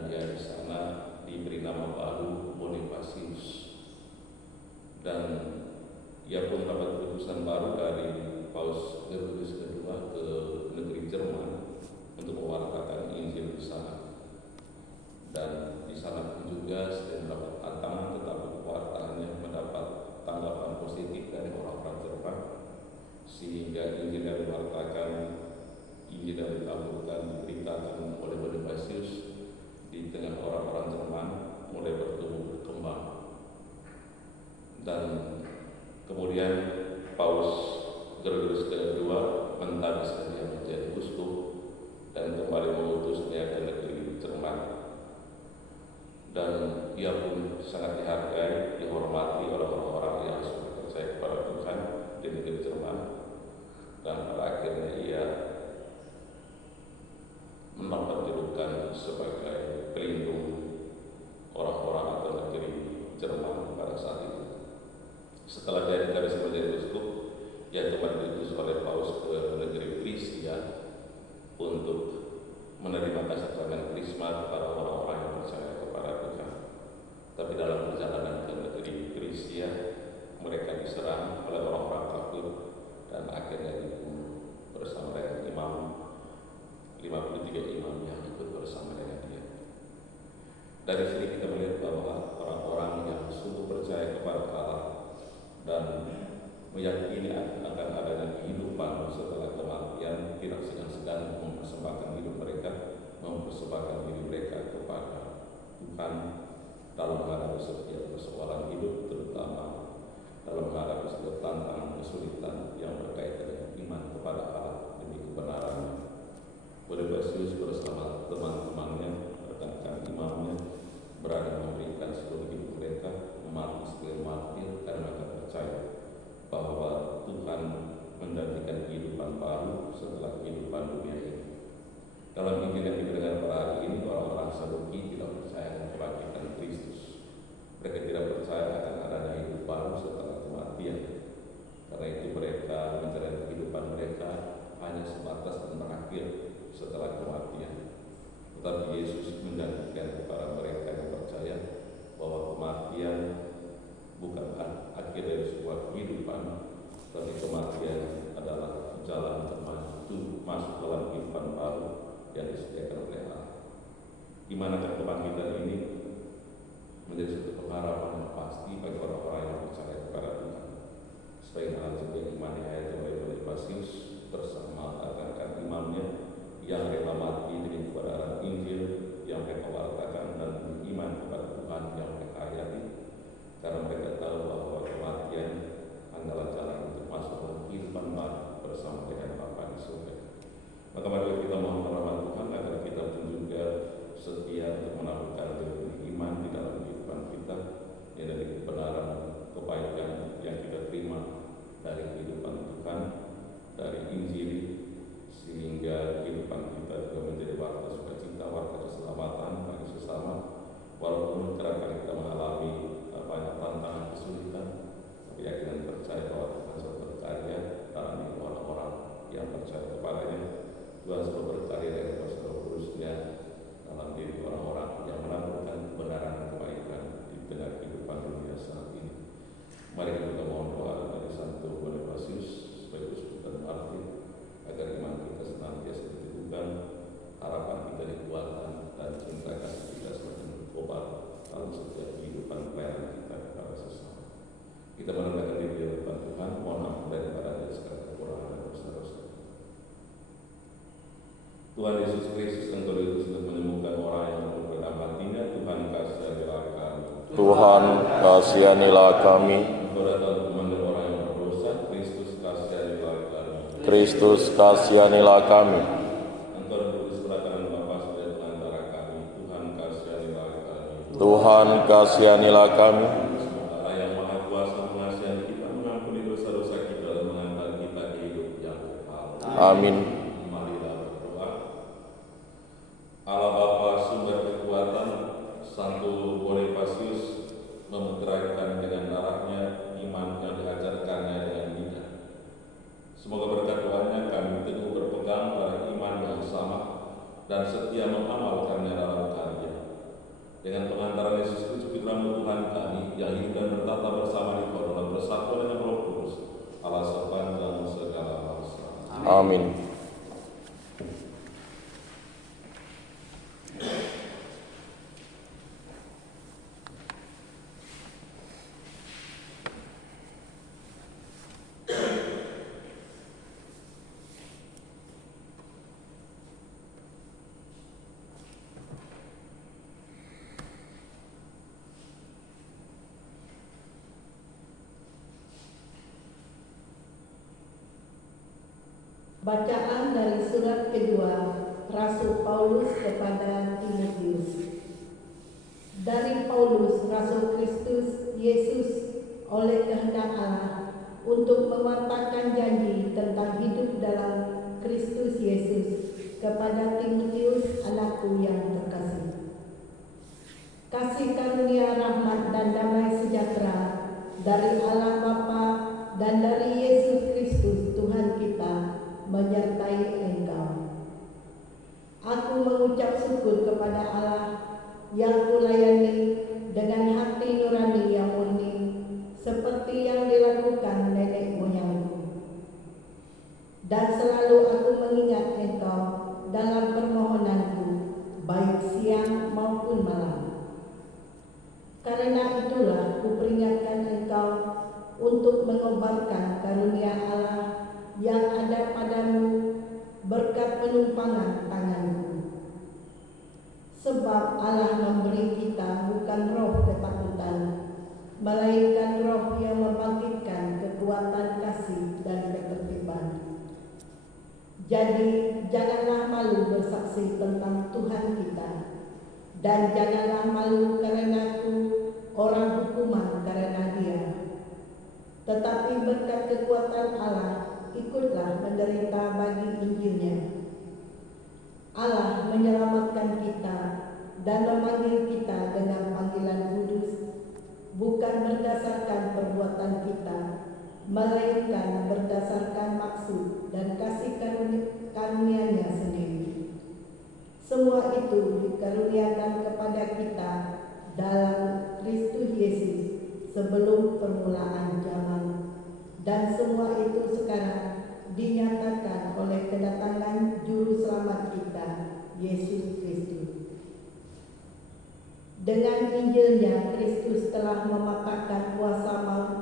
dan dia di sana diberi nama baru Bonifasius, dan ia pun dapat utusan baru dari Paus Gregorius kedua ke negeri Jerman untuk mewartakan Injil di sana. Dan di sana pun juga selain mendapat tantangan, tetapi pewartaannya mendapat tanggapan positif dari orang-orang Jerman, sehingga Injil yang diwartakan, Injil yang ditaburkan, diberitakan oleh Bonifasius di tengah orang-orang Jerman mulai bertumbuh berkembang. Dan kemudian Paus Gregorius kedua mentahbiskan dia menjadi uskup dan kembali mengutusnya ke negeri Jerman. Dan ia pun sangat dihargai, dihormati oleh orang-orang yang sudah percaya kepada Tuhan di negeri Jerman. Dan pada akhirnya ia mendapat julukan sebagai pelindung orang-orang atau negeri Jerman pada saat itu. Setelah dia ditabis menjadi uskup, ia kembali diutus oleh Paus ke negeri Frisia untuk menerima sakramen Krisma kepada orang-orang yang percaya kepada Tuhan. Tapi dalam perjalanan ke negeri Frisia, mereka diserang oleh orang-orang kafir dan akhirnya dibunuh bersama dengan imam 53 imam yang ikut bersama dengan dia. Dari sini kita melihat bahwa orang-orang yang sungguh percaya kepada Allah dan meyakini akan adanya kehidupan setelah kematian, tidak segan-segan mempersembahkan hidup mereka, mempersembahkan diri mereka kepada Tuhan dalam menghadapi setiap persoalan hidup, terutama dalam menghadapi setiap tantangan kesulitan yang berkaitan dengan iman kepada Allah demi kebenarannya. Bonifasius bersama teman-temannya, rekan-rekan imamnya, berada memberikan seluruh hidup mereka mati sebagai martir karena mereka percaya bahwa Tuhan menjanjikan kehidupan baru setelah kehidupan dunia ini. Dalam Injil yang didengar pada hari ini, orang-orang Saduki tidak percaya akan kebangkitan Kristus. Mereka tidak percaya akan adanya hidup baru setelah kematian. Karena itu mereka menjalani kehidupan mereka hanya sebatas dan berakhir setelah kematian. Tetapi Yesus menjanjikan kepada mereka yang percaya bahwa kematian bukan akhir dari sebuah kehidupan, tapi kematian adalah jalan termaju masuk dalam kehidupan baru yang disediakan oleh Allah. Di manakah kebangkitan ini menjadi satu pengharapan yang pasti bagi orang-orang yang percaya kepada Tuhan. Sebagaimana juga iman yang ayat oleh Bonifasius bersama rekan-rekan imamnya yang rela mati demi kebenaran Injil yang mereka wartakan dan beriman kepada Tuhan yang mereka hayati, karena mereka tahu bahwa kematian adalah jalan untuk masuk dalam kehidupan baru bersama dengan Bapa di surga. Maka mari kita mohon rahmat Tuhan agar kita pun juga setia untuk menaburkan iman di dalam kehidupan kita, yang dari kebenaran kebaikan yang kita terima dari kehidupan Tuhan, dari Injil, sehingga kehidupan kita juga menjadi warta sukacita, warta keselamatan bagi sesama, walaupun kadang-kadang kita mengalami banyak tantangan kesulitan, tapi yakin dan percaya bahwa Tuhan selalu berkarya dalam diri orang-orang yang percaya kepadanya. Tuhan selalu berkarya dari kuasa Roh Kudus-Nya dalam diri orang-orang yang menaburkan kebenaran dan kebaikan di tengah kehidupan dunia saat ini. Mari kita mohon doa dari Santo Bonifasius sebagai uskup dan martir, agar iman kita senantiasa diteguhkan, harapan kita dikuatkan, dan cinta kasih kita semakin berkobar dalam setiap kehidupan pelayanan kita kepada sesama. Kita menambahkan diri di depan Tuhan, mohon ampun daripada segala kekurangan dan dosa-dosa. Tuhan Yesus Kristus, Engkau diutus untuk menyembuhkan orang yang berbenah hatinya. Tuhan kasihanilah kami. Tuhan kasihanilah kami. Engkau datang untuk memanggil orang yang berdosa. Kristus kasihanilah kami. Kristus kasihanilah kami. Engkau duduk di sebelah kanan Bapa surga di antara kami. Tuhan kasihanilah kami. Tuhan kasihanilah kami. Semoga Allah yang Maha Kuasa mengasihani kita, mengampuni dosa-dosa kita, dan mengantar kita ke hidup yang kekal. Amin. Marilah berdoa. Allah Bapa sumber kekuatan, Santo Bonifasius menggerakkan dengan darahnya iman yang diajarkannya dengan lidah. Semoga berkat doanya kami teguh berpegang pada iman yang sama dan setia mengamalkannya dalam karya. dengan pengantaran Yesus Kristus Putra-Mu Tuhan kami yang hidup dan bertata bersama di Kau dalam persatuan dengan Roh Kudus, Allah sepanjang segala masa. Amin. Bacaan dari surat kedua Rasul Paulus kepada Timotius. Dari Paulus, Rasul Kristus Yesus oleh kehendak Allah untuk mewartakan janji tentang hidup dalam Kristus Yesus kepada Timotius, anakku yang terkasih. Kasih karunia rahmat dan damai sejahtera dari Allah Bapa dan dari Yesus Kristus Tuhan kita menyertai engkau. Aku mengucap syukur kepada Allah yang kulayani dengan hati nurani yang murni, seperti yang dilakukan nenek moyangku. Dan selalu aku mengingat engkau dalam permohonanku, baik siang maupun malam. Karena itulah kuperingatkan engkau untuk mengobarkan karunia Allah yang ada padamu berkat penumpangan tanganku. Sebab Allah memberi kita bukan roh ketakutan, melainkan roh yang membangkitkan kekuatan kasih dan ketertiban. Jadi janganlah malu bersaksi tentang Tuhan kita, dan janganlah malu karenaku orang hukuman karena Dia. Tetapi berkat kekuatan Allah ikutlah menderita bagi Injilnya. Allah menyelamatkan kita dan memanggil kita dengan panggilan kudus, bukan berdasarkan perbuatan kita, melainkan berdasarkan maksud dan kasih karunia-Nya sendiri. Semua itu dikaruniakan kepada kita dalam Kristus Yesus sebelum permulaan zaman. Dan semua itu sekarang dinyatakan oleh kedatangan Juru Selamat kita, Yesus Kristus. Dengan Injilnya, Kristus telah mematahkan kuasa maut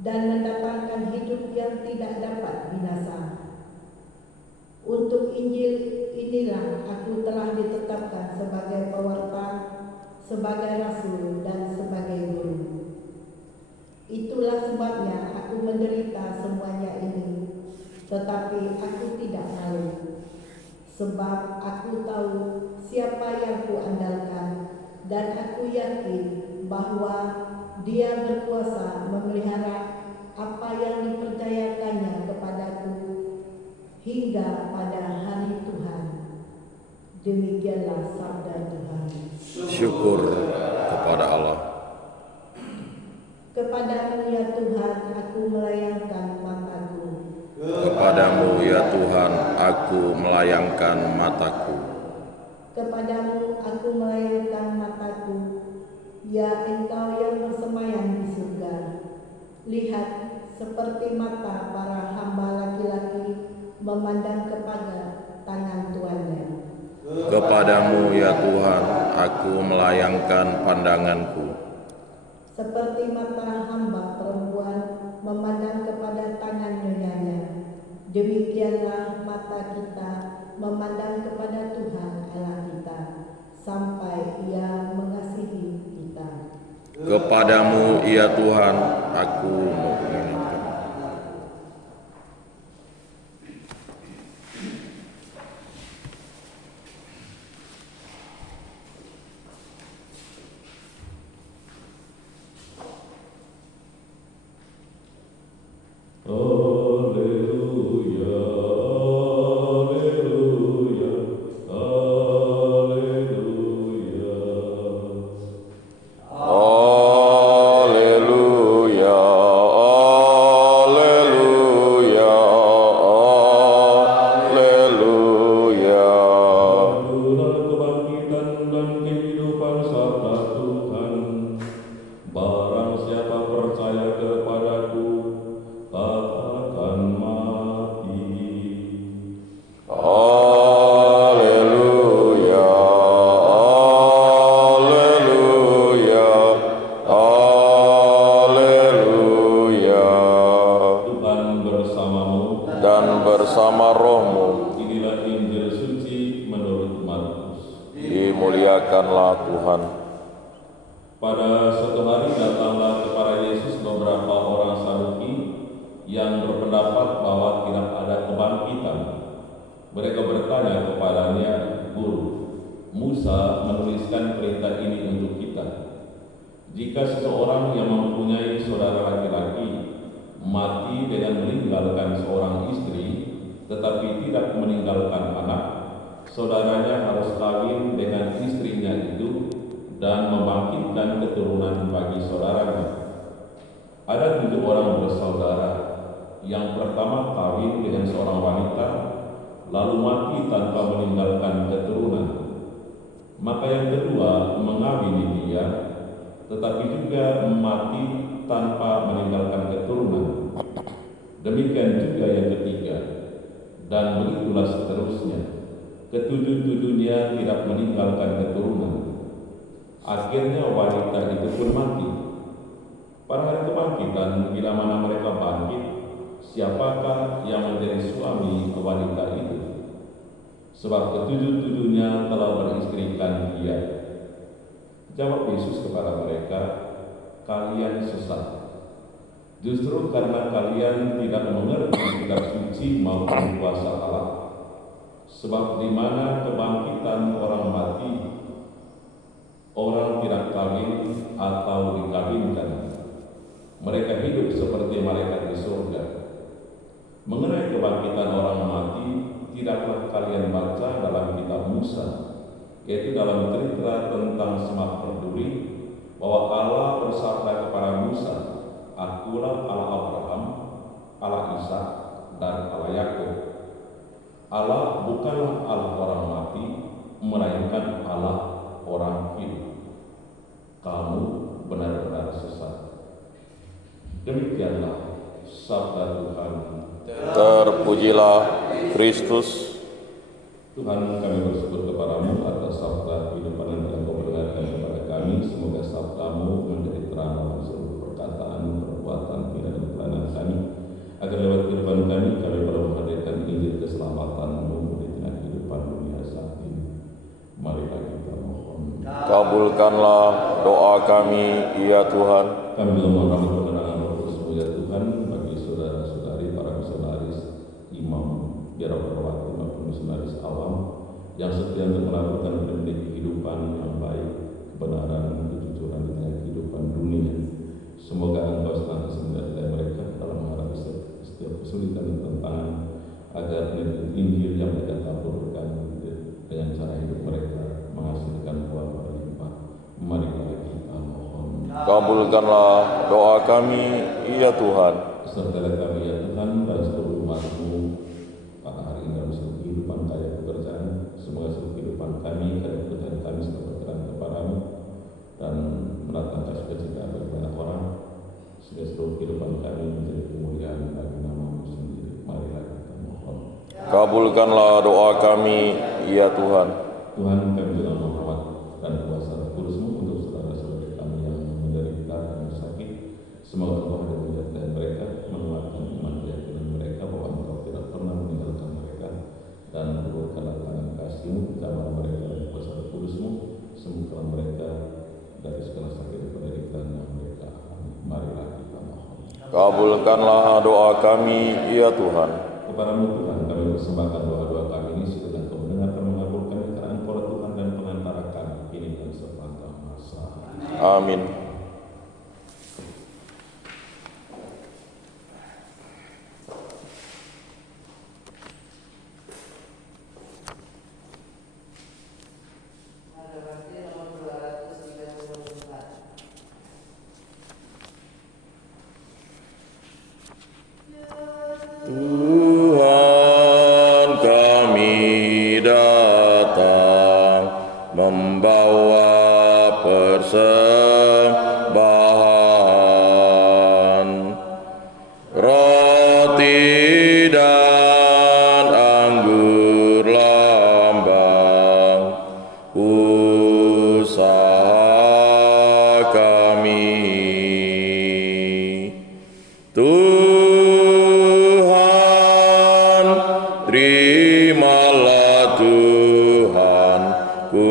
dan mendatangkan hidup yang tidak dapat binasa. Untuk Injil inilah aku telah ditetapkan sebagai pewarta, sebagai rasul, dan sebagai guru. Itulah sebabnya aku menderita semuanya ini, tetapi aku tidak malu. Sebab aku tahu siapa yang kuandalkan, dan aku yakin bahwa Dia berkuasa memelihara apa yang dipercayakannya kepadaku hingga pada hari Tuhan. Demikianlah sabda Tuhan. Syukur kepada Allah. Kepadamu ya Tuhan aku melayangkan mataku. Kepadamu ya Tuhan aku melayangkan mataku. Kepadamu aku melayangkan mataku, ya Engkau yang bersemayam di surga. Lihat, seperti mata para hamba laki-laki memandang kepada tangan tuannya. Kepadamu ya Tuhan aku melayangkan pandanganku. Seperti mata hamba perempuan memandang kepada tangan nyonyanya, demikianlah mata kita memandang kepada Tuhan Allah kita, sampai Ia mengasihi kita. Kepadamu ya Tuhan aku mengingatkan. Haleluya, muliakanlah Tuhan. Pada suatu hari datanglah kepada Yesus beberapa orang Saduki yang berpendapat bahwa tidak ada kebangkitan. Mereka bertanya kepadanya, "Guru, Musa menuliskan perintah ini untuk kita. Jika seseorang yang mempunyai saudara laki-laki mati dengan meninggalkan seorang istri, tetapi tidak meninggalkan anak, saudaranya harus kawin dengan istrinya itu dan membangkitkan keturunan bagi saudaranya. Ada 7 orang bersaudara. Yang pertama kawin dengan seorang wanita, lalu mati tanpa meninggalkan keturunan. Maka yang kedua mengawini dia, tetapi juga mati tanpa meninggalkan keturunan. Demikian juga yang ketiga, dan begitulah seterusnya. Ketujuh-tujuhnya tidak meninggalkan keturunan. Akhirnya wanita itu pun mati. Pada hari kebangkitan, bila mana mereka bangkit, siapakah yang menjadi suami wanita itu? Sebab ketujuh-tujuhnya telah beristrikan dia." Jawab Yesus kepada mereka, "Kalian sesat. Justru karena kalian tidak mengerti kitab suci maupun kuasa Allah. Sebab di mana kebangkitan orang mati, orang tidak kawin atau dikawinkan. Mereka hidup seperti malaikat di surga. Mengenai kebangkitan orang mati, tidaklah kalian baca dalam kitab Musa, yaitu dalam cerita tentang Semak Berduri, bahwa Allah bersabda kepada Musa, 'Akulah Allah Abraham, Allah Ishak, dan Allah Yakub.' Allah bukanlah Allah orang mati, melainkan Allah orang hidup. Kamu benar-benar sesat." Demikianlah sabda Tuhan. Terpujilah Kristus. Tuhan, kami bersyukur kepadamu atas sabda kehidupan yang telah kau perlihatkan kepada kami. Semoga sabdamu menjadi terang dalam seluruh perkataan, perbuatan, pikiran dan pelayanan kami, agar lewat kehidupan kami boleh menghadirkan Injil keselamatanmu di tengah kehidupan dunia saat ini. Marilah kita mohon. Kabulkanlah doa kami, ya Tuhan. Kami juga mohon rahmat kebenaran Roh Kudus ya Tuhan bagi saudara-saudari, para misionaris, imam, biarawati maupun misionaris awam yang setia untuk melakukan pendidikan kehidupan yang baik, kebenaran, kejujuran di tengah kehidupan dunia. Semoga Engkau senantiasa menyertai mereka dalam menghadapi setiap kesulitan dan tantangan, agar Injil yang mereka taburkan dengan cara hidup mereka menghasilkan buah berlimpah. Marilah kita mohon. Kabulkanlah doa kami, ya Tuhan. Sertalah kami ya Tuhan dan seluruh umat-Mu pada hari ini dalam seluruh kehidupan kaya pekerjaan. Semoga seluruh kehidupan kami, kaya pekerjaan kami selalu berkenan kepadamu dan mendatangkan sukacita bagi banyak orang, sehingga seluruh kehidupan kami menjadi kemuliaan bagi nama-Mu sendiri. Marilah kita mohon. Kabulkanlah doa kami, ya Tuhan. Tuhan, kami juga mohon dan kuasa Roh Kudus-Mu untuk saudara-saudari kami yang menderita dan sakit. Semoga Engkau hadir menyertai mereka, menguatkan iman keyakinan mereka bahwa Engkau tidak pernah meninggalkan mereka, dan turunkanlah tangan kasih-Mu, jamah mereka dan kuasa Roh Kudus-Mu, sembuhkan mereka dari segala sakit dan penderitaan yang mereka alami. Marilah kita mohon. Kabulkanlah doa kami, ya Tuhan. Kepadamu Tuhan, kami persembahkan doa-doa kami ini, semoga Engkau mendengarkan, mengabulkan karena Engkau Tuhan dan pengantara kami kini dan sepanjang masa. Amin. Tuhan, kami datang membawa persembahan roti dan anggur lambang usaha kami. Tuhan, terimalah Tuhan ku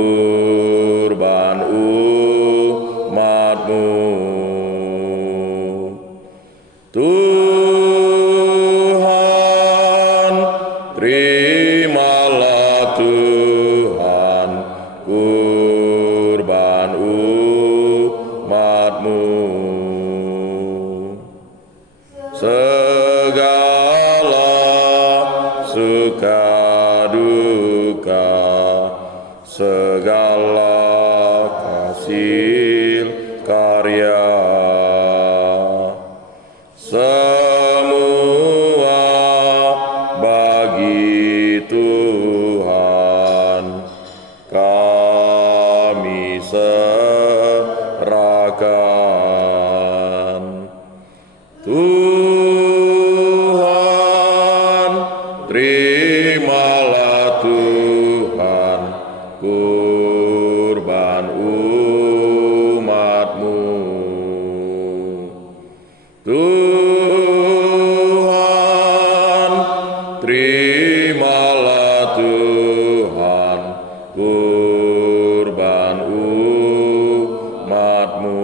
Tuhan kurban umat-Mu. Segala suka duka, segala hasil karya, semua bagi Tuhan kami serahkan. Tuhan, terimalah Tuhan kurban umat-Mu. Tuhan, terimalah Tuhan kurban umat-Mu.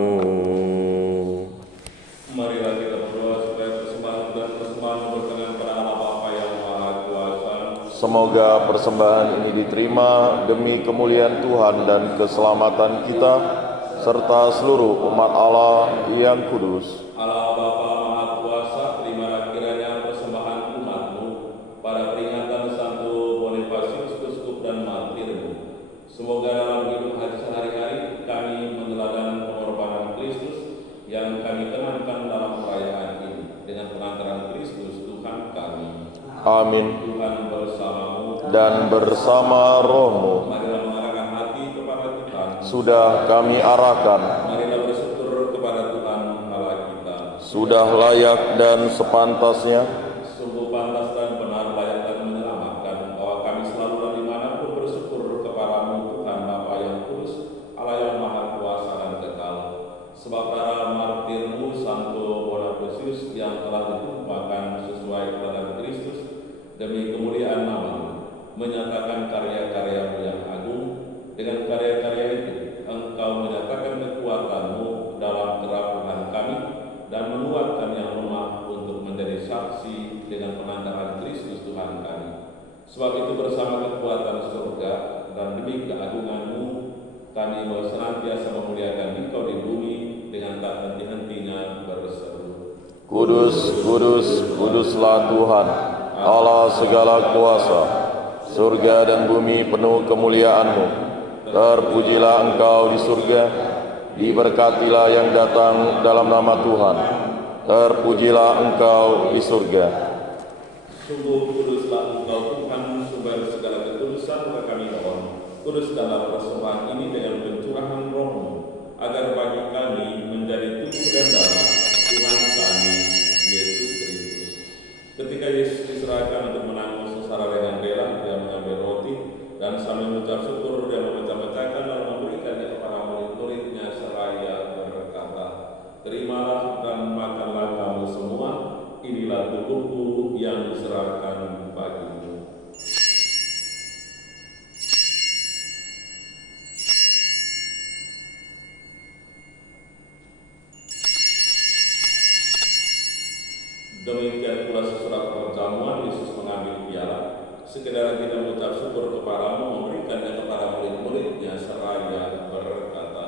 Marilah kita berdoa supaya persembahan dan persembahan berkenan kepada Allah Bapa yang Maha Kuasa. Semoga persembahan ini diterima demi kemuliaan Tuhan dan keselamatan kita, serta seluruh umat Allah yang kudus. Allah Bapa Maha Kuasa, terimalah kiranya persembahan umat-Mu pada peringatan Santo Bonifasius Uskup dan Martir-Mu. Semoga dalam hidup sehari-hari kami meneladani pengorbanan Kristus yang kami kenangkan dalam perayaan ini dengan pengantaran Kristus Tuhan kami. Amin. Tuhan bersamamu Dan bersama rohmu marilah mengarahkan hati kepada Tuhan. sudah kami arahkan, Marilah bersyukur kepada Tuhan Allah kita. sudah layak dan sepantasnya. Sungguh pantas dan benar, layak dan menyelamatkan bahwa kami selalu dan dimanapun bersyukur kepadamu Tuhan Bapa yang kudus, Allah yang Maha Kuasa dan kekal. Sebab darah martir-Mu Santo Bonifasius yang telah ditumpahkan sesuai teladan Kristus demi kemuliaan nama-Mu, menyatakan karya-karya-Mu yang agung. Dengan karya-karya itu Engkau menyatakan kekuatan-Mu dalam kerapuhan kami dan menguatkan yang lemah untuk menjadi saksi dengan pengantaran Kristus Tuhan kami. Sebab itu bersama kekuatan surga dan demi keagungan-Mu kami mau senantiasa memuliakan Engkau di bumi dengan tak henti-hentinya berseru. Kudus, kudus, kuduslah Tuhan, Allah segala kuasa. Surga dan bumi penuh kemuliaan-Mu. Terpujilah Engkau di surga, diberkatilah yang datang dalam nama Tuhan. Terpujilah Engkau di surga. Sungguh kuduslah Engkau Tuhan, sumber segala kekudusan, maka kami mohon, kuduskanlah persembahan ini dengan pencurahan Roh-Mu, agar bagi kami menjadi tubuh dan darah Tuhan kami, Yesus Kristus. Ketika Yesus diserahkan untuk menanggung sengsara dengan rela, Dia mengambil roti, dan sambil mengucap syukur Dia memecah-mecahkan lalu memberikannya kepada murid-muridnya seraya berkata, "Terimalah dan makanlah kamu semua, inilah tubuhku yang diserahkan bagimu." Demikian pula sesudah perjamuan Yesus mengambil piala, sekedar tidak mengucap syukur kepadamu, memberikannya kepada murid-muridnya seraya berkata,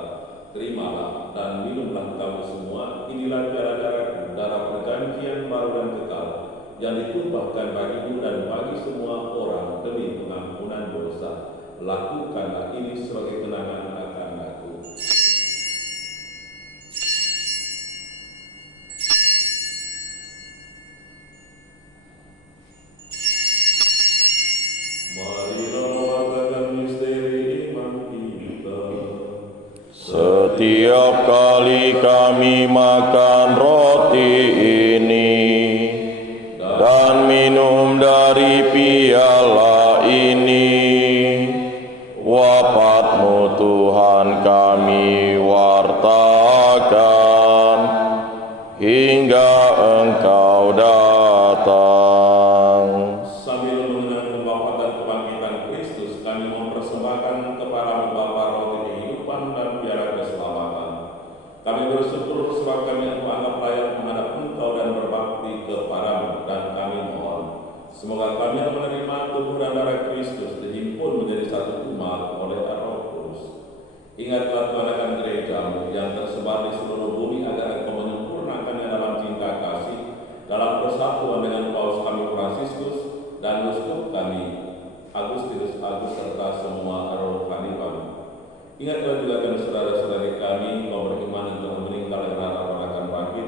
"Terimalah dan minumlah kamu semua, inilah darah-darahku, darah perjanjian baru dan kekal, yang ditumpahkan bagimu dan bagi semua orang demi pengampunan dosa. Lakukanlah ini sebagai kenangan akan aku." Marilah mewartakan misteri iman kita. Setiap kali kami makan roti ini dan minum dari piala ini, wafat-Mu Tuhan kami wartakan hingga Engkau datang. Sambil mengenang kewafatan kebangkitan Kristus, kami mempersembahkan kepada-Mu Bapa roti kehidupan dan piala keselamatan. Kami bersyukur sebab kami menganggap layak menghadap Engkau dan berbakti kepada-Mu, dan kami mohon semoga kami menerima tubuh dan darah Kristus dihimpun jemaat oleh Roh Kudus. Ingatlah Tuhan akan gereja-Mu yang tersebar di seluruh bumi agar Engkau menyempurnakannya dalam cinta kasih, dalam persatuan dengan Paus kami Fransiskus dan uskup kami Agustinus Agus serta semua rohani kami. Ingatlah juga kami saudara-saudari kami yang beriman untuk meninggal dengan harapan akan bangkit,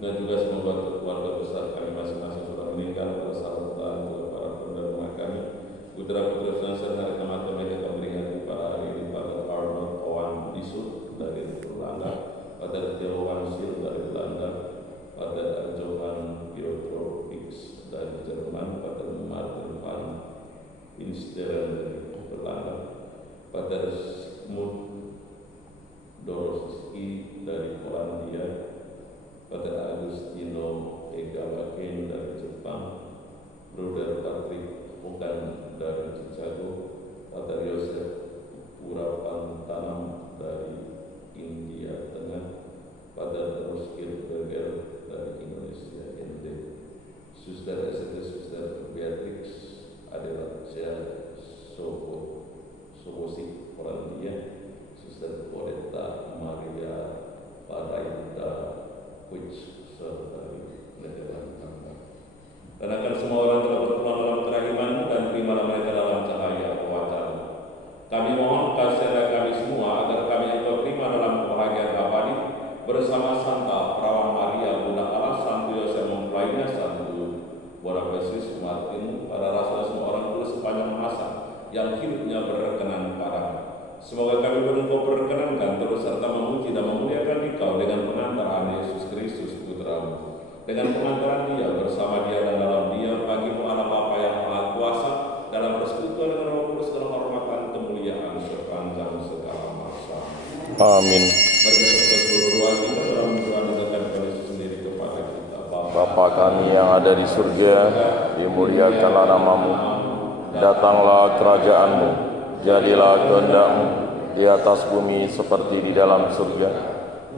dan juga semoga keluarga besar kami masing-masing sudah meninggal, persahabatan juga para pendahulu kami, putra-putri Fransiskus hari kematian mereka kami peringati pada hari ini, Pada Arnold Owen Disut dari Belanda, Pada Theo Hansil dari Belanda, Pada Johan Piotrovix dari Jerman, Pada Martin van Insteren dari Belanda, Pada Smut Dorowski dari Polandia, Pada Agustino Egalaken dari Jepang, Bruder Patrick Bukan dari Chicago, Pada Yosef Purapantanam dari India Tengah, Pada Roskil Berger dari Indonesia, ND, Suster Suster Beatrix Adelasia Sobosik Polandia, Suster Poleta Maria Paraida Witch dari Nederland. Dan akan semua orang telah berpulang dalam kerahiman dan terimalah mereka dalam cahaya pewacanan. Kami mohon kasih kami semua agar kami Engkau terima dalam kebahagiaan abadi bersama Santa Perawan Maria Bunda Allah, Santo Yosef mempelainya, Santo Bonifasius Martin, para rasul semua orang kudus sepanjang masa yang hidupnya berkenan padamu. Semoga kami Engkau perkenankan terus serta memuji dan memuliakan Engkau dengan pengantaran Yesus Kristus Putra-Mu. Dengan pengantaran Dia, bersama Dia dan dalam Dia, bagi-Mu Allah Bapa yang Maha Kuasa, dalam persekutuan dengan Roh Kudus dalam hormatan kemuliaan sepanjang segala masa. Amin. Berkata seluruh doa kita dalam menganugerahkan Kristus sendiri kepada kita. Bapa kami yang ada di surga, dimuliakanlah nama-Mu, datanglah kerajaan-Mu, jadilah kehendak-Mu di atas bumi seperti di dalam surga.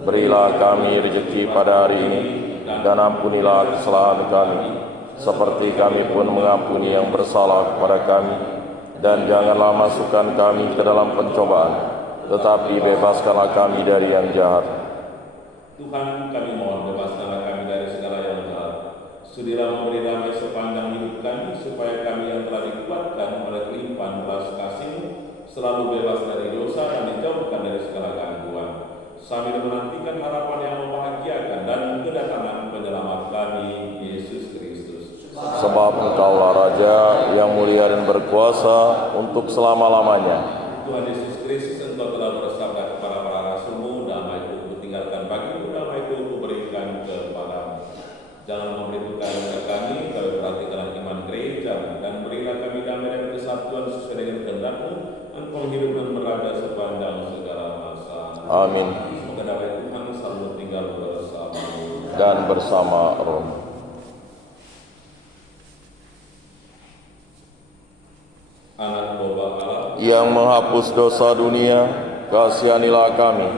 Berilah kami rezeki pada hari ini, dan ampunilah kesalahan kami, seperti kami pun mengampuni yang bersalah kepada kami. Dan janganlah masukkan kami ke dalam pencobaan, tetapi bebaskanlah kami dari yang jahat. Tuhan, kami mohon bebaskanlah kami dari segala yang jahat. Sudilah memberi damai sepanjang hidup kami, supaya kami yang telah dikuatkan oleh kelimpahan belas kasih-Mu selalu bebas dari dosa dan dijauhkan dari segala gangguan, sambil menantikan harapan yang membahagiakan dan kedatangan penyelamat kami, Yesus Kristus. Sebab Engkaulah Raja yang mulia dan berkuasa untuk selama-lamanya. Tuhan Yesus Kristus, Engkau telah bersabda kepada para rasul-Mu, damai-Ku kutinggalkan bagimu, damai-Ku kuberikan kepadamu. Jangan memberitukan kami, tapi perhatikanlah iman gereja, dan berilah kami damai dan kesatuan sesuai dengan kehendak-Mu. Engkau hidup dan berada sepanjang segala masa. Amin. Semoga damai Tuhan selalu tinggal bersama-Mu Dan bersama Roh. Anak domba Allah Yang menghapus dosa dunia, kasihanilah kami.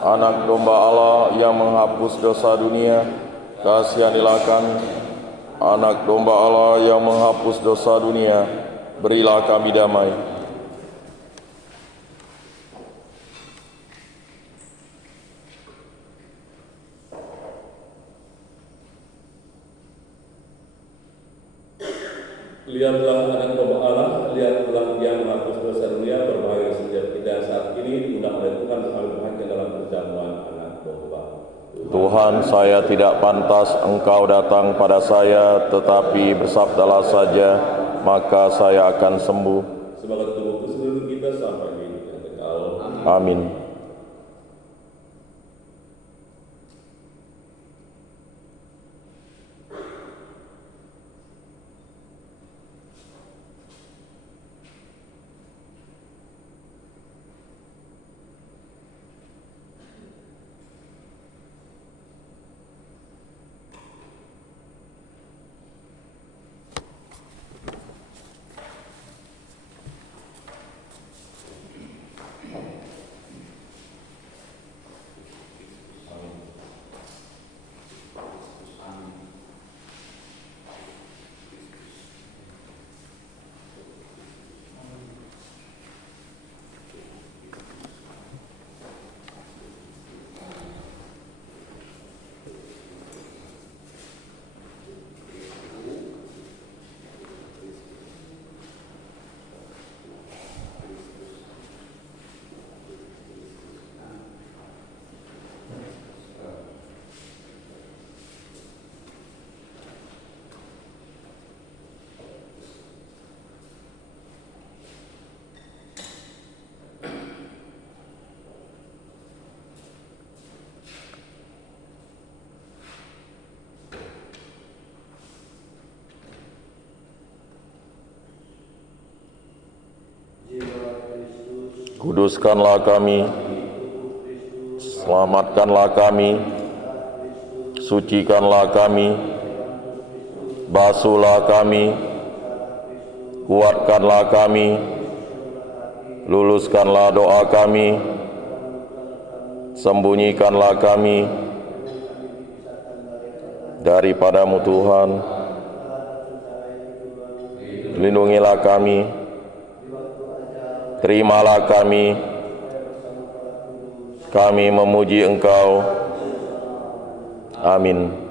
Anak domba Allah yang menghapus dosa dunia, kasihanilah kami. Anak domba Allah yang menghapus dosa dunia, berilah kami damai. Lihatlah anak domba Allah, lihatlah Dia menghapus dosa dunia, berbahaya sejak kita saat ini diundang oleh Tuhan untuk kami bahagia dalam perjamuan anak domba. Tuhan, saya tidak pantas Engkau datang pada saya, tetapi bersabdalah saja, maka saya akan sembuh. Semoga tubuhku seluruh kita sampai di hidup yang kekal. Amin. Kuduskanlah kami, selamatkanlah kami, sucikanlah kami, basuhlah kami, kuatkanlah kami, luluskanlah doa kami, sembunyikanlah kami daripadamu Tuhan, lindungilah kami, terimalah kami memuji Engkau. Amin.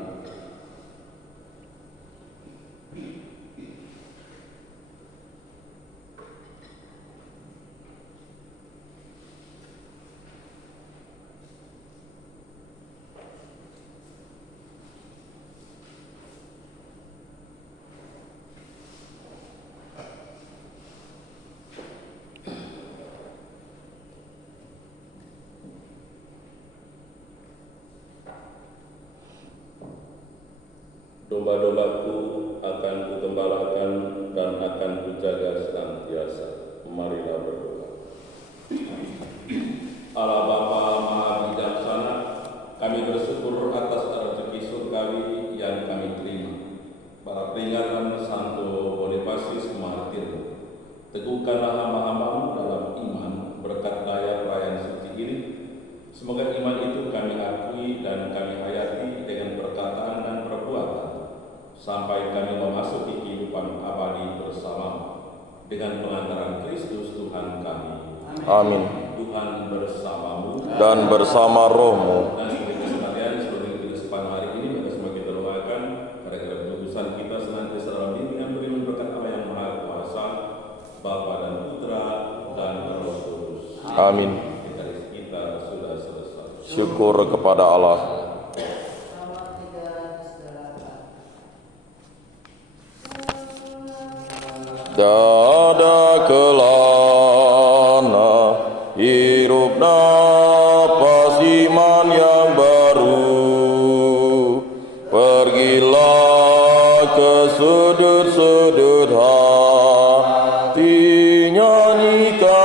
Domba-dombaku akan kugembalakan dan akan kujaga senantiasa. Marilah berdoa. Allah Bapa Maha Bijaksana, kami bersyukur atas rezeki surgawi yang kami terima. Para peringatan Santo Bonifasius Martir, teguhkanlah hamba-hamba-Mu dalam iman berkat daya perayaan suci ini. Semoga iman itu kami akui dan kami hayati dengan perkataan dan perbuatan, sampai kami memasuki kehidupan abadi bersama dengan pengantaran Kristus Tuhan kami. Amin. Tuhan bersamamu Dan bersama rohmu. dan sebagai sekalian seluruh kehidupan hari ini maka semakin doakan pada keputusan kita senantiasa dalam bimbingan beriman berkat Allah yang Maha Kuasa, Bapa dan Putra dan Roh Kudus. Amin. Kita sudah selesai. Syukur kepada Allah. Dada kelana hirup napas iman yang baru. Pergilah ke sudut-sudut hati, nyanyikan